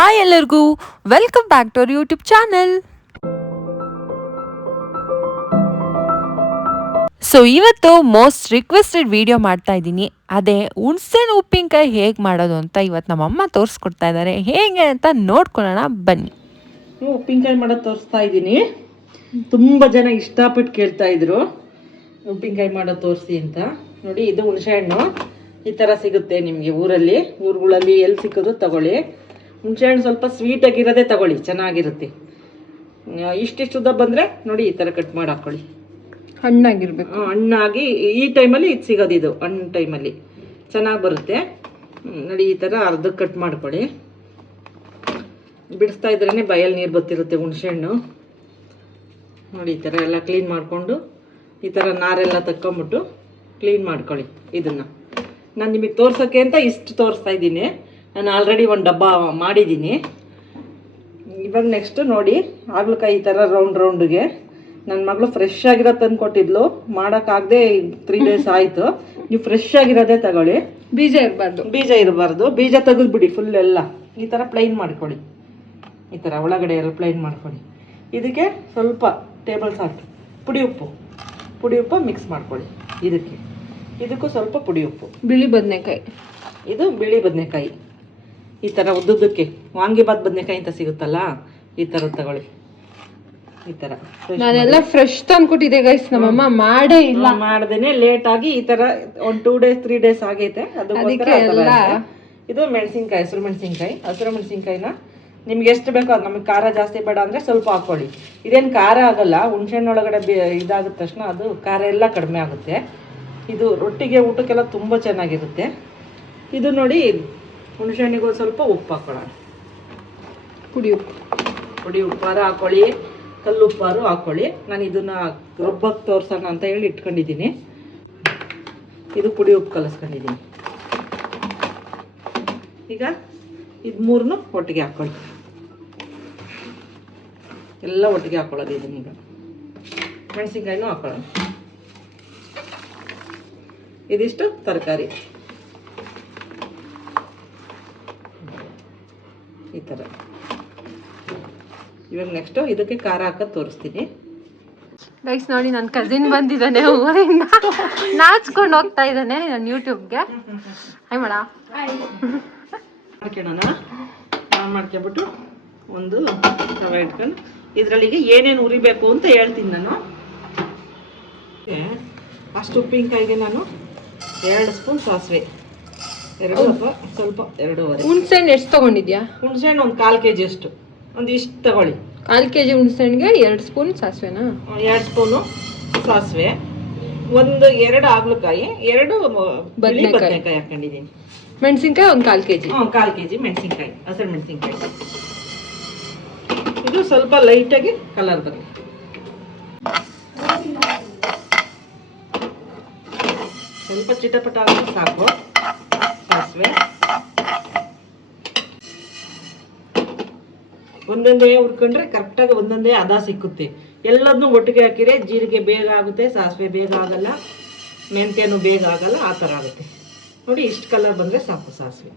Hi ಎಲ್ಲರಿಗೂ welcome back to our YouTube channel. So ಇವತ್ತು most requested video ಮಾಡ್ತಾ ಇದ್ದೀನಿ. ಅದೇ ಹುಣಸೆಹಣ್ಣು ಉಪ್ಪಿನಕಾಯಿ ಹೇಗೆ ಮಾಡೋದು ಅಂತ ಇವತ್ತು ನಮ್ಮಮ್ಮ ತೋರಿಸ್ಕೊಡ್ತಾ ಇದ್ದಾರೆ. ಹೇಗೆ ಅಂತ ನೋಡ್ಕೊಳ್ಳೋಣ ಬನ್ನಿ. ಉಪ್ಪಿನಕಾಯಿ ಮಾಡೋದು ತೋರಿಸ್ತಾ ಇದ್ದೀನಿ. ತುಂಬ ಜನ ಇಷ್ಟಪಟ್ಟು ಕೇಳ್ತಾ ಇದ್ರು ಉಪ್ಪಿನಕಾಯಿ ಮಾಡೋದು ತೋರಿಸಿ ಅಂತ. ನೋಡಿ, ಇದು ಹುಣಸೆಹಣ್ಣು ಈ ಥರ ಸಿಗುತ್ತೆ ನಿಮಗೆ ಊರುಗಳಲ್ಲಿ ಎಲ್ಲಿ ಸಿಕ್ಕೋದು ತಗೊಳ್ಳಿ. ಹುಣಸೆಹಣ್ಣು ಸ್ವಲ್ಪ ಸ್ವೀಟಾಗಿರೋದೇ ತಗೊಳ್ಳಿ, ಚೆನ್ನಾಗಿರುತ್ತೆ. ಇಷ್ಟಿಷ್ಟು ಉದ್ದ ಬಂದರೆ ನೋಡಿ ಈ ಥರ ಕಟ್ ಮಾಡಿ ಹಾಕ್ಕೊಳ್ಳಿ. ಹಣ್ಣಾಗಿರ್ಬೇಕು, ಹಣ್ಣಾಗಿ ಈ ಟೈಮಲ್ಲಿ ಇದು ಸಿಗೋದು, ಇದು ಹಣ್ಣು ಟೈಮಲ್ಲಿ ಚೆನ್ನಾಗಿ ಬರುತ್ತೆ. ನೋಡಿ ಈ ಥರ ಅರ್ಧಕ್ಕೆ ಕಟ್ ಮಾಡ್ಕೊಳ್ಳಿ. ಬಿಡಿಸ್ತಾ ಇದ್ರೇ ಬಾಯಲ್ಲಿ ನೀರು ಬರ್ತಿರುತ್ತೆ ಹುಣಸೆಹಣ್ಣು. ನೋಡಿ ಈ ಥರ ಎಲ್ಲ ಕ್ಲೀನ್ ಮಾಡಿಕೊಂಡು ಈ ಥರ ನಾರೆಲ್ಲ ತಕ್ಕೊಂಬಿಟ್ಟು ಕ್ಲೀನ್ ಮಾಡ್ಕೊಳ್ಳಿ. ಇದನ್ನು ನಾನು ನಿಮಗೆ ತೋರ್ಸೋಕ್ಕೆ ಅಂತ ಇಷ್ಟು ತೋರಿಸ್ತಾ ಇದ್ದೀನಿ. ನಾನು ಆಲ್ರೆಡಿ ಒಂದು ಡಬ್ಬ ಮಾಡಿದ್ದೀನಿ. ಇವಾಗ ನೆಕ್ಸ್ಟು ನೋಡಿ, ಹಾಗಲಕಾಯಿ ಈ ಥರ ರೌಂಡ್ಗೆ ನನ್ನ ಮಗಳು ಫ್ರೆಶ್ ಆಗಿರೋ ತಂದು ಕೊಟ್ಟಿದ್ಲು. ಮಾಡೋಕ್ಕಾಗದೆ 3 days ಆಯಿತು. ನೀವು ಫ್ರೆಶ್ ಆಗಿರೋದೇ ತಗೊಳ್ಳಿ, ಬೀಜ ಇರಬಾರ್ದು. ಬೀಜ ತೆಗೆದುಬಿಡಿ ಫುಲ್ ಎಲ್ಲ. ಈ ಥರ ಪ್ಲೈನ್ ಮಾಡ್ಕೊಳ್ಳಿ, ಈ ಥರ ಒಳಗಡೆ ಎಲ್ಲ ಪ್ಲೈನ್ ಮಾಡ್ಕೊಳ್ಳಿ. ಇದಕ್ಕೆ ಸ್ವಲ್ಪ ಟೇಬಲ್ ಸಾಲ್ಟ್, ಪುಡಿ ಉಪ್ಪು ಮಿಕ್ಸ್ ಮಾಡ್ಕೊಳ್ಳಿ. ಇದಕ್ಕೂ ಸ್ವಲ್ಪ ಪುಡಿ ಉಪ್ಪು. ಬಿಳಿ ಬದನೆಕಾಯಿ, ಇದು ಬಿಳಿ ಬದನೆಕಾಯಿ ಈ ಥರ ಉದ್ದುದ್ದಕ್ಕೆ ವಾಂಗಿಬಾತ್ ಬದನೆಕಾಯಿ ಅಂತ ಸಿಗುತ್ತಲ್ಲ, ಈ ಥರ ತಗೊಳ್ಳಿ. ಈ ಥರ ನಾನೆಲ್ಲ ಫ್ರೆಶ್ ತಂದ್ಕೊಟ್ಟಿದ್ದೆ ಗೈಸ್, ನಮ್ಮಮ್ಮ ಮಾಡೇ ಇಲ್ಲ. ಮಾಡ್ದೇನೆ ಲೇಟ್ ಆಗಿ ಈ ಥರ ಒಂದು 2 days 3 days ಆಗೈತೆ. ಇದು ಮೆಣಸಿನ್ಕಾಯಿ, ಹಸಿರು ಮೆಣಸಿನ್ಕಾಯಿನ ನಿಮ್ಗೆ ಎಷ್ಟು ಬೇಕೋ ಅದು. ನಮಗೆ ಖಾರ ಜಾಸ್ತಿ ಬೇಡ ಅಂದರೆ ಸ್ವಲ್ಪ ಹಾಕ್ಕೊಳ್ಳಿ. ಇದೇನು ಖಾರ ಆಗಲ್ಲ, ಹುಣಸೆಹಣ್ಣೊಳಗಡೆ ಇದಾದ ತಕ್ಷಣ ಅದು ಖಾರ ಎಲ್ಲ ಕಡಿಮೆ ಆಗುತ್ತೆ. ಇದು ರೊಟ್ಟಿಗೆ ಊಟಕ್ಕೆಲ್ಲ ತುಂಬ ಚೆನ್ನಾಗಿರುತ್ತೆ. ಇದು ನೋಡಿ, ಹುಣಸೆಹಣ್ಣಿಗೂ ಸ್ವಲ್ಪ ಉಪ್ಪು ಹಾಕೊಳ್ಳೋಣ. ಪುಡಿ ಉಪ್ಪಾರು ಹಾಕ್ಕೊಳ್ಳಿ, ಕಲ್ಲು ಉಪ್ಪಾರು ಹಾಕ್ಕೊಳ್ಳಿ. ನಾನು ಇದನ್ನು ರುಬ್ಬಕ್ಕೆ ತೋರ್ಸೋಣ ಅಂತ ಹೇಳಿ ಇಟ್ಕೊಂಡಿದ್ದೀನಿ. ಇದು ಪುಡಿ ಉಪ್ಪು ಕಲಿಸ್ಕೊಂಡಿದ್ದೀನಿ. ಈಗ ಇದು 3 ಒಟ್ಟಿಗೆ ಹಾಕ್ಕೊಳ್ಳಿ. ಎಲ್ಲ ಒಟ್ಟಿಗೆ ಹಾಕ್ಕೊಳ್ಳೋದು. ಇದನ್ನೀಗ ಮೆಣಸಿನ್ಕಾಯಿನೂ ಹಾಕ್ಕೊಳ್ಳೋಣ. ಇದಿಷ್ಟು ತರಕಾರಿ ಈ ಥರ. ಇವಾಗ ನೆಕ್ಸ್ಟು ಇದಕ್ಕೆ ಖಾರ ಹಾಕೋದು ತೋರಿಸ್ತೀನಿ. ಗೈಸ್ ನೋಡಿ, ನನ್ನ ಕಸಿನ್ ಬಂದಿದ್ದಾನೆ ಊರಿಂದ, ನಾಚ್ಕೊಂಡು ಹೋಗ್ತಾ ಇದ್ದಾನೆ ನನ್ನ ಯೂಟ್ಯೂಬ್ಗೆ. ಹಾಯ್ ಮಾಡ ಮಾಡ್ಕೊಳ್ಳೋಣ. ಮಾಡ್ಕೊಬಿಟ್ಟು ಒಂದು ತವ ಇಟ್ಕೊಂಡು ಇದರಲ್ಲಿಗೆ ಏನೇನು ಉರಿಬೇಕು ಅಂತ ಹೇಳ್ತೀನಿ ನಾನು. ಅಷ್ಟು ಉಪ್ಪಿನಕಾಯಿಗೆ ನಾನು 2 ಸ್ಪೂನ್ ಸಾಸಿವೆ, 2 ಅಥವಾ ಸ್ವಲ್ಪ 2.5. ಹುಣಸೆಹಣ್ಣು ಎಷ್ಟು ತೊಗೊಂಡಿದ್ಯಾ? ಹುಣಸೆಹಣ್ಣು ಒಂದು 1/4 kg ಅಷ್ಟು, ಒಂದು ಇಷ್ಟು ತಗೊಳ್ಳಿ. 1/4 kg ಹುಣಸೆಹಣ್ಣಿಗೆ 2 ಸ್ಪೂನ್ ಸಾಸಿವೆನಾ? 2 ಸ್ಪೂನು ಸಾಸಿವೆ, 2 ಹಾಗಲಕಾಯಿ, 2 ಬದನೆಕಾಯಿ ಹಾಕೊಂಡಿದ್ದೀನಿ. ಮೆಣಸಿನ್ಕಾಯಿ ಒಂದು 1/4 kg. 1/4 kg ಮೆಣಸಿನ್ಕಾಯಿ, ಹಸಿರು ಮೆಣಸಿನ್ಕಾಯಿ. ಇದು ಸ್ವಲ್ಪ ಲೈಟಾಗಿ ಕಲರ್ ಬರಲಿ. ಸ್ವಲ್ಪ ಚಿಟಪಟ ಅಂದರೆ ಸಾಕು ಸಾಸಿವೆ. ಒಂದೊಂದೇ ಹುರ್ಕೊಂಡ್ರೆ ಕರೆಕ್ಟಾಗಿ ಒಂದೊಂದೇ ಹದ ಸಿಕ್ಕುತ್ತೆ. ಎಲ್ಲದನ್ನೂ ಒಟ್ಟಿಗೆ ಹಾಕಿದ್ರೆ ಜೀರಿಗೆ ಬೇಗ ಆಗುತ್ತೆ, ಸಾಸಿವೆ ಬೇಗ ಆಗಲ್ಲ, ಮೆಂತ್ಯನೂ ಬೇಗ ಆಗಲ್ಲ, ಆ ಥರ ಆಗುತ್ತೆ. ನೋಡಿ, ಇಷ್ಟು ಕಲರ್ ಬಂದರೆ ಸಾಕು. ಸಾಸಿವೆ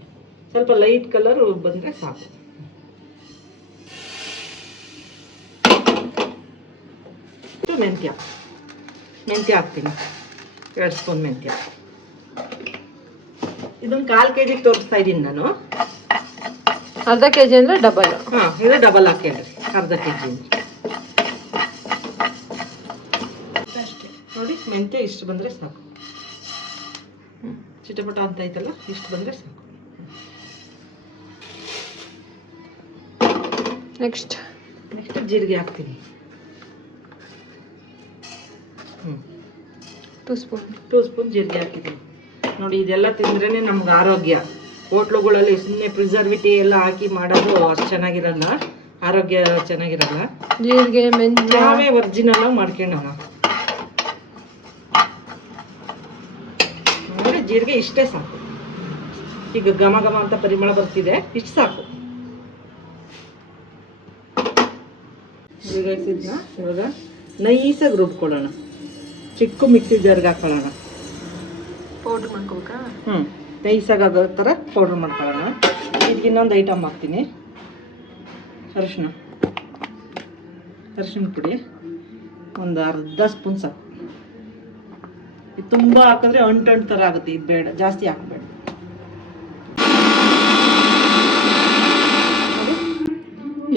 ಸ್ವಲ್ಪ ಲೈಟ್ ಕಲರ್ ಬಂದರೆ ಸಾಕು. ಮೆಂತ್ಯ ಹಾಕ್ತೀನಿ, 2 ಸ್ಪೂನ್ ಮೆಂತ್ಯ. ಇದೊಂದು 1/4 kg ತೋರಿಸ್ತಾ ಇದ್ದೀನಿ ನಾನು. ಅರ್ಧ kg ಅಂದರೆ ಡಬಲ್. ಇದು ಡಬಲ್ ಹಾಕಿದ್ರಿ, ಅರ್ಧ kg ಅಷ್ಟೇ. ನೋಡಿ, ಮೆಂತ್ಯ ಇಷ್ಟು ಬಂದರೆ ಸಾಕು. ಚಿಟಪಟ ಅಂತ ಐತಲ್ಲ, ಇಷ್ಟು ಬಂದರೆ ಸಾಕು. ನೆಕ್ಸ್ಟ್ ಜೀರಿಗೆ ಹಾಕ್ತೀನಿ. 2 ಸ್ಪೂನ್ ಜೀರಿಗೆ ಹಾಕಿದ್ದೀನಿ. ನೋಡಿ, ಇದೆಲ್ಲ ತಿಂದ್ರೇ ನಮ್ಗೆ ಆರೋಗ್ಯ. ಹೋಟ್ಲುಗಳಲ್ಲಿ ಸುಮ್ಮನೆ ಪ್ರಿಸರ್ವೇಟಿವ್ ಎಲ್ಲ ಹಾಕಿ ಮಾಡೋದು ಅಷ್ಟು ಚೆನ್ನಾಗಿರಲ್ಲ, ಆರೋಗ್ಯ ಚೆನ್ನಾಗಿರಲ್ಲ. ಜೀರಿಗೆ ಮೆಂತ್ಯ ನಾವೇ ಒರಿಜಿನಲ್ ಮಾಡ್ಕೊಳ್ಳೋಣ. ಅಂದರೆ ಜೀರಿಗೆ ಇಷ್ಟೇ ಸಾಕು. ಈಗ ಘಮ ಘಮ ಅಂತ ಪರಿಮಳ ಬರ್ತಿದೆ, ಇಷ್ಟು ಸಾಕು. ಜೀರಿಗೆ ಇವಾಗ ನೈಸಾಗಿ ರುಬ್ಕೊಳ್ಳೋಣ. ಚಿಕ್ಕ ಮಿಕ್ಸಿ ಜಾರ್ಗೆ ಹಾಕೊಳ್ಳೋಣ. ಪೌಡ್ರ್ ಮಾಡ್ಕೋಬೇಕಾ? ನೈಸಾಗಿ ಆಗೋ ಥರ ಪೌಡ್ರ್ ಮಾಡ್ಕೊಳ್ಳೋಣ. ಇದಕ್ಕೆ ಇನ್ನೊಂದು ಐಟಮ್ ಹಾಕ್ತೀನಿ. ಅರಿಶಿನ ಪುಡಿ ಒಂದು ಅರ್ಧ ಸ್ಪೂನ್ ಸಾಕು. ಇದು ತುಂಬ ಹಾಕಿದ್ರೆ ಅಂಟು ಥರ ಆಗುತ್ತೆ, ಇದು ಬೇಡ, ಜಾಸ್ತಿ ಹಾಕಬೇಡ.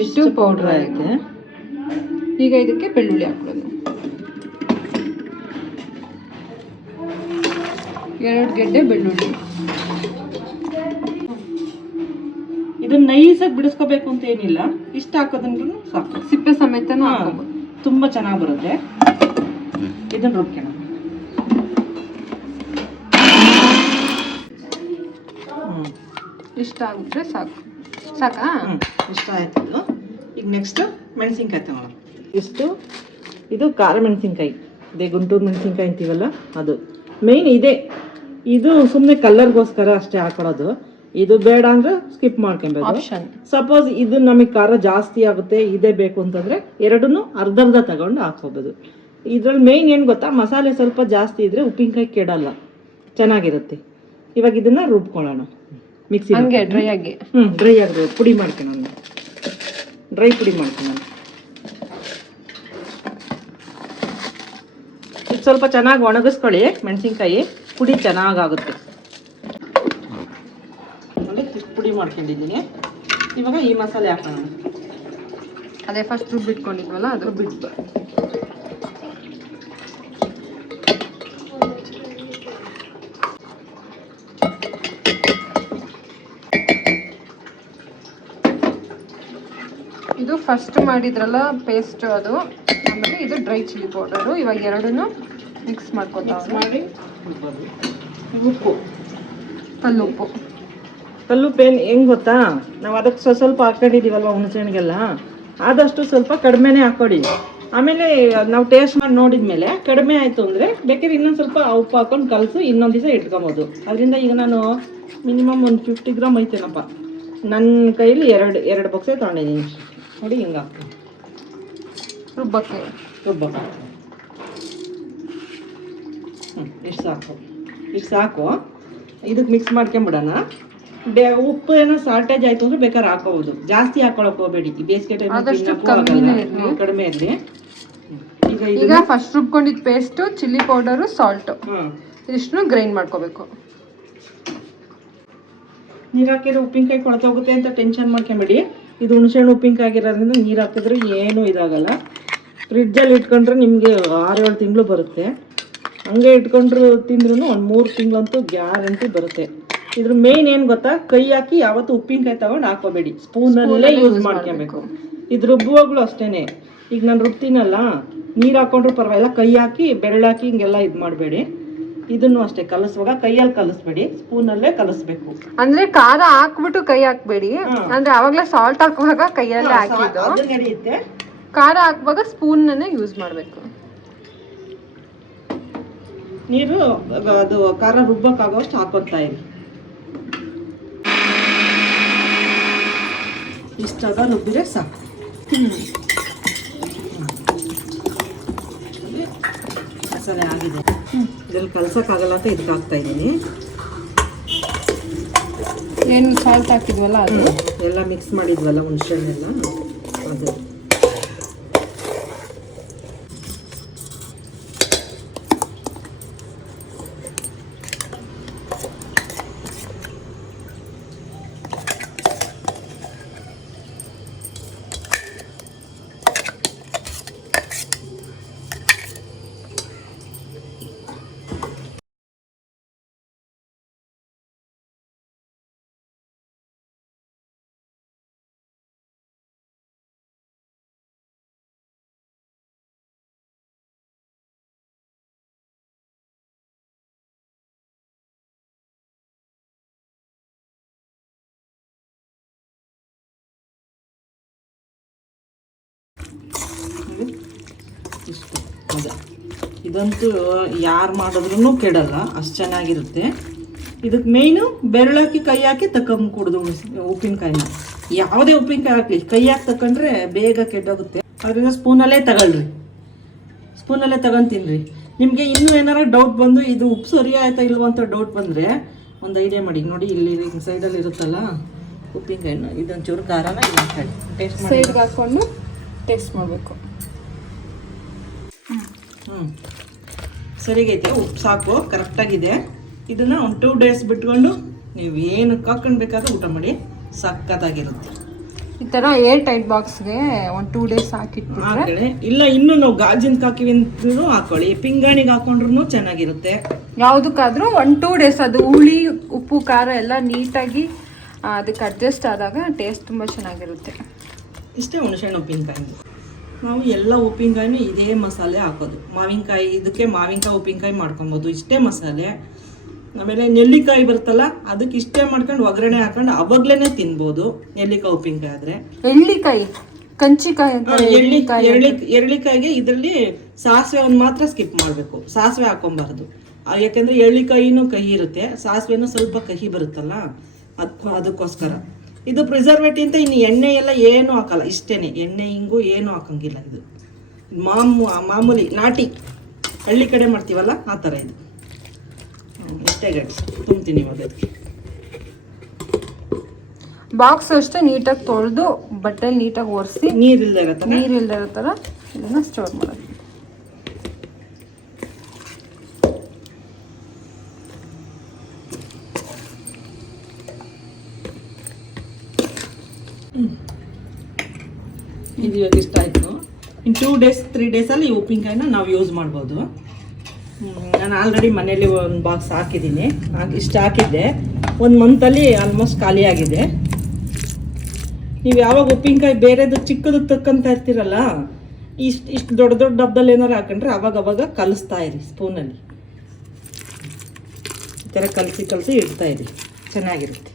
ಇಷ್ಟು ಪೌಡ್ರ್ ಆಯಿತು. ಈಗ ಇದಕ್ಕೆ ಬೆಳ್ಳುಳ್ಳಿ ಹಾಕೊಳ್ಳೋದು. 2 ಗೆಡ್ಡೆ ಬೆಳ್ಳುಳ್ಳಿ. ಇದನ್ನ ನೈಸಾಗಿ ಬಿಡಿಸ್ಕೋಬೇಕು ಅಂತ ಏನಿಲ್ಲ, ಇಷ್ಟು ಹಾಕೋದಂದ್ರೂ ಸಾಕು. ಸಿಪ್ಪೆ ಸಮೇತನೂ ಹಾಕೋಬಹುದು, ತುಂಬ ಚೆನ್ನಾಗಿ ಬರುತ್ತೆ. ಇದನ್ನ ರುಬ್ಕೋಣ. ಇಷ್ಟ ಆಗಿಬಿಟ್ರೆ ಸಾಕಾ? ಇಷ್ಟ ಆಯ್ತು. ಈಗ ನೆಕ್ಸ್ಟ್ ಮೆಣಸಿನ್ಕಾಯಿ ತಗೊಳ್ಳೋಣ. ಇದು ಖಾರ ಮೆಣಸಿನ್ಕಾಯಿ, ಇದೇ ಗುಂಟೂರು ಮೆಣಸಿನ್ಕಾಯಿ ಅಂತೀವಲ್ಲ ಅದು. ಮೇಯ್ನ್ ಇದು ಸುಮ್ಮನೆ ಕಲರ್ಗೋಸ್ಕರ ಅಷ್ಟೇ ಹಾಕೊಳ್ಳೋದು. ಇದು ಬೇಡ ಅಂದ್ರೆ ಸ್ಕಿಪ್ ಮಾಡ್ಕೊಬೋದು. ಸಪೋಸ್ ಇದು ನಮಗೆ ಖಾರ ಜಾಸ್ತಿ ಆಗುತ್ತೆ, ಇದೇ ಬೇಕು ಅಂತಂದ್ರೆ ಎರಡನ್ನೂ ಅರ್ಧ ತಗೊಂಡು ಹಾಕೋಬೋದು. ಇದ್ರಲ್ಲಿ ಮೇಯ್ನ್ ಏನು ಗೊತ್ತಾ, ಮಸಾಲೆ ಸ್ವಲ್ಪ ಜಾಸ್ತಿ ಇದ್ರೆ ಉಪ್ಪಿನಕಾಯಿ ಕೆಡಲ್ಲ, ಚೆನ್ನಾಗಿರುತ್ತೆ. ಇವಾಗ ಇದನ್ನ ರುಬ್ಕೊಳ್ಳೋಣ ಮಿಕ್ಸಿ. ಡ್ರೈ ಆಗಿ ಪುಡಿ ಮಾಡ್ಕೊಳ್ಳೋಣ. ಡ್ರೈ ಪುಡಿ ಮಾಡ್ಕೊಳ್ಳೋಣ. ಇದು ಸ್ವಲ್ಪ ಚೆನ್ನಾಗಿ ಒಣಗಿಸ್ಕೊಳ್ಳಿ ಮೆಣಸಿನ್ಕಾಯಿ, ಪುಡಿ ಚೆನ್ನಾಗಾಗುತ್ತೆ. ಪುಡಿ ಮಾಡ್ಕೊಂಡಿದ್ದೀನಿ. ಇವಾಗ ಈ ಮಸಾಲೆ ಹಾಕೋಣ. ಅದೇ ಫಸ್ಟ್ ರುಬ್ಬಿಟ್ಕೊಂಡಿದ್ವಲ್ಲ ಅದು ಬಿಟ್ಟು. ಇದು ಫಸ್ಟ್ ಮಾಡಿದ್ರಲ್ಲ ಪೇಸ್ಟ್, ಅದು ಆಮೇಲೆ ಇದು ಡ್ರೈ ಚಿಲ್ಲಿ ಪೌಡರು. ಇವಾಗ ಎರಡನ್ನೂ ಮಿಕ್ಸ್ ಮಾಡಿ ಉಪ್ಪು, ಕಲ್ಲುಪ್ಪು ಏನು ಹೆಂಗೆ ಗೊತ್ತಾ, ನಾವು ಅದಕ್ಕೆ ಸ್ವಲ್ಪ ಹಾಕೊಂಡಿದ್ದೀವಲ್ವ ಹುಣಸೆಹಣ್ಣಿಗೆಲ್ಲ, ಆದಷ್ಟು ಸ್ವಲ್ಪ ಕಡಿಮೆನೇ ಹಾಕ್ಕೊಡಿ. ಆಮೇಲೆ ನಾವು ಟೇಸ್ಟ್ ಮಾಡಿ ನೋಡಿದ್ಮೇಲೆ ಕಡಿಮೆ ಆಯಿತು ಅಂದರೆ ಬೇಕಾದ್ರೆ ಇನ್ನೊಂದು ಸ್ವಲ್ಪ ಉಪ್ಪು ಹಾಕೊಂಡು ಕಲಸು, ಇನ್ನೊಂದು ದಿವಸ ಇಟ್ಕೊಬೋದು. ಅದರಿಂದ ಈಗ ನಾನು ಮಿನಿಮಮ್ ಒಂದು 50 ಗ್ರಾಮ್ ಐತೇನಪ್ಪ, ನನ್ನ ಕೈಯಲ್ಲಿ ಎರಡು ಬಕ್ಸೆ ತೊಗೊಂಡಿದ್ದೀನಿ ನೋಡಿ. ಹಿಂಗೆ ಹಾಕ್ತೀನಿ ರುಬ್ಬಕ್ಕೆ. ಇಷ್ಟು ಸಾಕು. ಇದಕ್ಕೆ ಮಿಕ್ಸ್ ಮಾಡ್ಕೊಂಬಿಡೋಣ. ಉಪ್ಪು ಏನೋ ಸಾಲ್ಟೇಜ್ ಆಯ್ತು ಅಂದ್ರೆ ಬೇಕಾದ್ರೆ ಹಾಕೋಬಹುದು, ಜಾಸ್ತಿ ಹಾಕೊಳಕ್ ಹೋಗ್ಬೇಡಿ. ಬೇಸಿಗೆ ಟೈಮ್ ಕಡಿಮೆ ಇರಲಿ. ಈಗ ಫಸ್ಟ್ ರುಬ್ಕೊಂಡಿದ್ ಪೇಸ್ಟ್, ಚಿಲ್ಲಿ ಪೌಡರು, ಸಾಲ್ಟ್ ಇದಿಷ್ಟು ಗ್ರೈಂಡ್ ಮಾಡ್ಕೋಬೇಕು. ನೀರು ಹಾಕಿದ್ರೆ ಉಪ್ಪಿನಕಾಯಿ ಕೊಳತೆ ಹೋಗುತ್ತೆ ಅಂತ ಟೆನ್ಷನ್ ಮಾಡ್ಕೊಂಬೇಡಿ. ಇದು ಹುಣಸೆಹಣ್ಣು ಉಪ್ಪಿನಕಾಯಿ ಆಗಿರೋದ್ರಿಂದ ನೀರು ಹಾಕಿದ್ರೆ ಏನೂ ಇದಾಗಲ್ಲ. ಫ್ರಿಡ್ಜಲ್ಲಿ ಇಟ್ಕೊಂಡ್ರೆ ನಿಮಗೆ 6-7 ತಿಂಗಳು ಬರುತ್ತೆ. ಹಂಗೆ ಇಟ್ಕೊಂಡ್ರು ತಿಂದ್ರೂ ಒಂದು 3 ತಿಂಗಳಂತೂ ಗ್ಯಾರಂಟಿ ಬರುತ್ತೆ. ಇದ್ರ ಮೇನ್ ಏನು ಗೊತ್ತಾ, ಕೈ ಹಾಕಿ ಯಾವತ್ತು ಉಪ್ಪಿನಕಾಯಿ ತಗೊಂಡು ಹಾಕೋಬೇಡಿ, ಸ್ಪೂನಲ್ಲೇ ಯೂಸ್ ಮಾಡ್ಕೊಬೇಕು. ಇದು ರುಬ್ಬುವಾಗ್ಲೂ ಅಷ್ಟೇನೆ. ಈಗ ನಾನು ರುಬ್ತೀನಲ್ಲ, ನೀರು ಹಾಕೊಂಡ್ರು ಪರವಾಗಿಲ್ಲ, ಕೈ ಹಾಕಿ ಬೆರಳಾಕಿ ಹಿಂಗೆಲ್ಲ ಇದು ಮಾಡಬೇಡಿ. ಇದನ್ನು ಅಷ್ಟೇ ಕಲಿಸುವಾಗ ಕೈಯಲ್ಲಿ ಕಲಿಸ್ಬೇಡಿ, ಸ್ಪೂನಲ್ಲೇ ಕಲಿಸ್ಬೇಕು. ಅಂದ್ರೆ ಖಾರ ಹಾಕ್ಬಿಟ್ಟು ಕೈ ಹಾಕ್ಬೇಡಿ, ಅಂದ್ರೆ ಅವಾಗಲೇ ಸಾಲ್ಟ್ ಹಾಕುವಾಗ ಕೈಯಲ್ಲೇ ಹಾಕಿದ್ದು ಅದು ನಡೆಯುತ್ತೆ. ಖಾರ ಹಾಕುವಾಗ ಸ್ಪೂನನ್ನೇ ಯೂಸ್ ಮಾಡಬೇಕು. ನೀರು ಅದು ಖಾರ ರುಬ್ಬಕ್ಕಾಗೋಷ್ಟು ಹಾಕೋತಾ ಇರಿ. ಇಷ್ಟಾಗ ರುಬ್ಬಿದ್ರೆ ಸಾಕು. ಮಸಾಲೆ ಆಗಿದೆ. ಇದ್ರಲ್ಲಿ ಕಲ್ಸಕ್ಕಾಗಲ್ಲ ಅಂತ ಇದಕ್ಕೆ ಹಾಕ್ತಾ ಇದ್ದೀನಿ. ಏನು ಸಾಲ್ಟ್ ಹಾಕಿದ್ವಲ್ಲ ಅದು ಎಲ್ಲ ಮಿಕ್ಸ್ ಮಾಡಿದ್ವಲ್ಲ ಹುಣಸೆಹಣ್ಣೆಲ್ಲ ಅದು. ಇಷ್ಟು ಅದೇ, ಇದಂತೂ ಯಾರು ಮಾಡಿದ್ರೂ ಕೆಡಲ್ಲ, ಅಷ್ಟು ಚೆನ್ನಾಗಿರುತ್ತೆ. ಇದಕ್ಕೆ ಮೇಯ್ನು ಬೆರಳಾಕಿ ಕೈ ಹಾಕಿ ತಗೊಂಡ್ಬಿಡುದು ಉಪ್ಪಿನಕಾಯಿನ. ಯಾವುದೇ ಉಪ್ಪಿನಕಾಯಿ ಹಾಕಲಿ ಕೈ ಹಾಕಿ ತಗೊಂಡ್ರೆ ಬೇಗ ಕೆಟ್ಟೋಗುತ್ತೆ. ಅದರಿಂದ ಸ್ಪೂನಲ್ಲೇ ತಗೊಂಡು ತಿನ್ನಿರಿ. ನಿಮಗೆ ಇನ್ನೂ ಏನಾರ ಡೌಟ್ ಬಂದು ಇದು ಉಪ್ಪು ಸರಿ ಆಯ್ತಾ ಇಲ್ವೋ ಅಂತ ಡೌಟ್ ಬಂದರೆ ಒಂದು ಐಡಿಯಾ ಮಾಡಿ ನೋಡಿ. ಇಲ್ಲಿ ಸೈಡಲ್ಲಿ ಇರುತ್ತಲ್ಲ, ಉಪ್ಪಿನಕಾಯಿನ ಇದೊಂಚೂರು ಖಾರನ ಇಲ್ಲ ಹಾಕಿ ಟೇಸ್ಟ್ ಮಾಡಿ. ಸೈಡ್ಗೆ ಹಾಕ್ಕೊಂಡು ಟೇಸ್ಟ್ ಮಾಡಬೇಕು. ಹ್ಞೂ ಸರಿಗೈತೆ, ಉಪ್ಪು ಸಾಕು, ಕರೆಕ್ಟಾಗಿದೆ. ಇದನ್ನು ಒಂದು 2 days ಬಿಟ್ಕೊಂಡು ನೀವು ಏನಕ್ಕೆ ಹಾಕೊಂಡು ಬೇಕಾದ್ರೆ ಊಟ ಮಾಡಿ, ಸಖತ್ತಾಗಿರುತ್ತೆ. ಈ ಥರ ಏರ್ ಟೈಟ್ ಬಾಕ್ಸ್ಗೆ ಒಂದು 2 days ಹಾಕಿಟ್ಬಿಟ್ರೆ ಹಾಕೊಳ್ಳಿ. ಇಲ್ಲ ಇನ್ನೂ ನಾವು ಗಾಜಿನ ಹಾಕಿವಿ ಅಂತೂ ಹಾಕೊಳ್ಳಿ, ಪಿಂಗಾಣಿಗೆ ಹಾಕೊಂಡ್ರು ಚೆನ್ನಾಗಿರುತ್ತೆ. ಯಾವುದಕ್ಕಾದ್ರೂ 1-2 days ಅದು ಹುಳಿ ಉಪ್ಪು ಖಾರ ಎಲ್ಲ ನೀಟಾಗಿ ಅದಕ್ಕೆ ಅಡ್ಜಸ್ಟ್ ಆದಾಗ ಟೇಸ್ಟ್ ತುಂಬ ಚೆನ್ನಾಗಿರುತ್ತೆ. ಇಷ್ಟೇ ಹುಣಸೆಹಣ್ಣು ಉಪ್ಪಿನಕಾಯಿ. ನಾವು ಎಲ್ಲ ಉಪ್ಪಿನಕಾಯಿನೂ ಇದೇ ಮಸಾಲೆ ಹಾಕೋದು. ಮಾವಿನಕಾಯಿ ಇದಕ್ಕೆ ಮಾವಿನಕಾಯಿ ಉಪ್ಪಿನಕಾಯಿ ಮಾಡ್ಕೊಬೋದು, ಇಷ್ಟೇ ಮಸಾಲೆ. ಆಮೇಲೆ ನೆಲ್ಲಿಕಾಯಿ ಬರುತ್ತಲ್ಲ, ಅದಕ್ಕೆ ಇಷ್ಟೇ ಮಾಡ್ಕೊಂಡು ಒಗ್ಗರಣೆ ಹಾಕೊಂಡು ಅವಾಗ್ಲೇ ತಿನ್ಬೋದು. ನೆಲ್ಲಿಕಾಯಿ ಉಪ್ಪಿನಕಾಯಿ ಆದರೆ ಎಳ್ಳಿಕಾಯಿ ಕಂಚಿಕಾಯಿ ಅಂತ ಎಳ್ಳಿಕಾಯಿಗೆ ಇದರಲ್ಲಿ ಸಾಸಿವೆ ಒಂದು ಮಾತ್ರ ಸ್ಕಿಪ್ ಮಾಡಬೇಕು, ಸಾಸಿವೆ ಹಾಕೊಬಾರ್ದು. ಯಾಕೆಂದರೆ ಎಳ್ಳಿಕಾಯಿನೂ ಕಹಿ ಇರುತ್ತೆ, ಸಾಸಿವೆನೂ ಸ್ವಲ್ಪ ಕಹಿ ಬರುತ್ತಲ್ಲ, ಅದಕ್ಕೋಸ್ಕರ. ಇದು ಪ್ರಿಸರ್ವೇಟಿವ್ ಅಂತ ಇನ್ನು ಎಣ್ಣೆ ಎಲ್ಲ ಏನೂ ಹಾಕಲ್ಲ, ಇಷ್ಟೇನೆ. ಎಣ್ಣೆ ಹಿಂಗು ಏನೂ ಹಾಕಂಗಿಲ್ಲ. ಇದು ಮಾಮೂಲಿ ನಾಟಿ ಹಳ್ಳಿ ಕಡೆ ಮಾಡ್ತೀವಲ್ಲ ಆ ಥರ ಇದು. ಇಷ್ಟೇ ಗಡ್ಸ್ ತುಂಬ್ತೀನಿ ಇವಾಗ ಅದಕ್ಕೆ. ಬಾಕ್ಸ್ ಅಷ್ಟೇ ನೀಟಾಗಿ ತೊಳೆದು ಬಟ್ಟೆಲಿ ನೀಟಾಗಿ ಒರೆಸಿ ನೀರಿಲ್ಲದೆ ಇರೋ ಥರ ಇದನ್ನು ಸ್ಟೋರ್ ಮಾಡೋದು. ಇದು ಇವಾಗ ಇಷ್ಟ ಆಯಿತು. ಇನ್ನು 2 days 3 days ಈ ಉಪ್ಪಿನಕಾಯಿನ ನಾವು ಯೂಸ್ ಮಾಡ್ಬೋದು. ನಾನು ಆಲ್ರೆಡಿ ಮನೇಲಿ ಒಂದು ಬಾಕ್ಸ್ ಹಾಕಿದ್ದೀನಿ, ಇಷ್ಟು ಹಾಕಿದ್ದೆ. 1 monthಲ್ಲಿ ಆಲ್ಮೋಸ್ಟ್ ಖಾಲಿ ಆಗಿದೆ. ನೀವು ಯಾವಾಗ ಉಪ್ಪಿನಕಾಯಿ ಬೇರೆದು ಚಿಕ್ಕದು ತಕ್ಕಂತ ಇರ್ತೀರಲ್ಲ, ಇಷ್ಟು ದೊಡ್ಡ ಡಬ್ಬದಲ್ಲಿ ಏನಾರು ಹಾಕೊಂಡ್ರೆ ಅವಾಗ ಕಲಿಸ್ತಾ ಇರಿ ಸ್ಪೂನಲ್ಲಿ. ಈ ಥರ ಕಲಸಿ ಇಡ್ತಾ ಇರಿ, ಚೆನ್ನಾಗಿರುತ್ತೆ.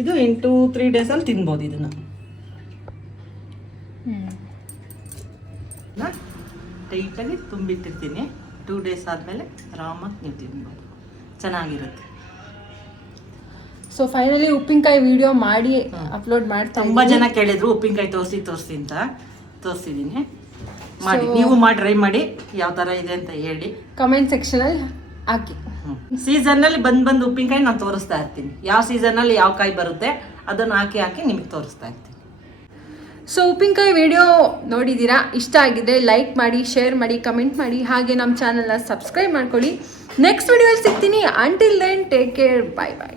ಇದು ಇನ್ನು 2-3 days ತಿನ್ಬೋದು. ಇದನ್ನು ಟೈಟಾಗಿ ತುಂಬಿಟ್ಟಿರ್ತೀನಿ. 2 days ಆದಮೇಲೆ ಆರಾಮಾಗಿ ನೀವು ತಿನ್ಬೋದು, ಚೆನ್ನಾಗಿರುತ್ತೆ. ಸೊ ಫೈನಲಿ ಉಪ್ಪಿನಕಾಯಿ ವಿಡಿಯೋ ಮಾಡಿ ಅಪ್ಲೋಡ್ ಮಾಡ್ತಾ ತುಂಬ ಜನ ಕೇಳಿದ್ರು ಉಪ್ಪಿನಕಾಯಿ ತೋರಿಸಿ ಅಂತ, ತೋರಿಸಿದ್ದೀನಿ. ಮಾಡಿ, ನೀವು ಮಾಡಿ ಟ್ರೈ ಮಾಡಿ, ಯಾವ ಥರ ಇದೆ ಅಂತ ಹೇಳಿ ಕಮೆಂಟ್ ಸೆಕ್ಷನಲ್ಲಿ ಹಾಕಿ. ಸೀಸನ್ನಲ್ಲಿ ಬಂದು ಉಪ್ಪಿನಕಾಯಿ ನಾನು ತೋರಿಸ್ತಾ ಇರ್ತೀನಿ. ಯಾವ ಸೀಸನ್ನಲ್ಲಿ ಯಾವ ಕಾಯಿ ಬರುತ್ತೆ ಅದನ್ನು ಹಾಕಿ ನಿಮಗೆ ತೋರಿಸ್ತಾ ಇರ್ತೀನಿ. ಸೊ ಉಪ್ಪಿನಕಾಯಿ ವಿಡಿಯೋ ನೋಡಿದ್ದೀರಾ, ಇಷ್ಟ ಆಗಿದ್ರೆ ಲೈಕ್ ಮಾಡಿ, ಶೇರ್ ಮಾಡಿ, ಕಮೆಂಟ್ ಮಾಡಿ, ಹಾಗೆ ನಮ್ಮ ಚಾನಲ್ನ ಸಬ್ಸ್ಕ್ರೈಬ್ ಮಾಡ್ಕೊಳ್ಳಿ. ನೆಕ್ಸ್ಟ್ ವಿಡಿಯೋಲಿ ಸಿಗ್ತೀನಿ. ಅಂಟಿಲ್ ದೆನ್ ಟೇಕ್ ಕೇರ್, ಬಾಯ್ ಬಾಯ್.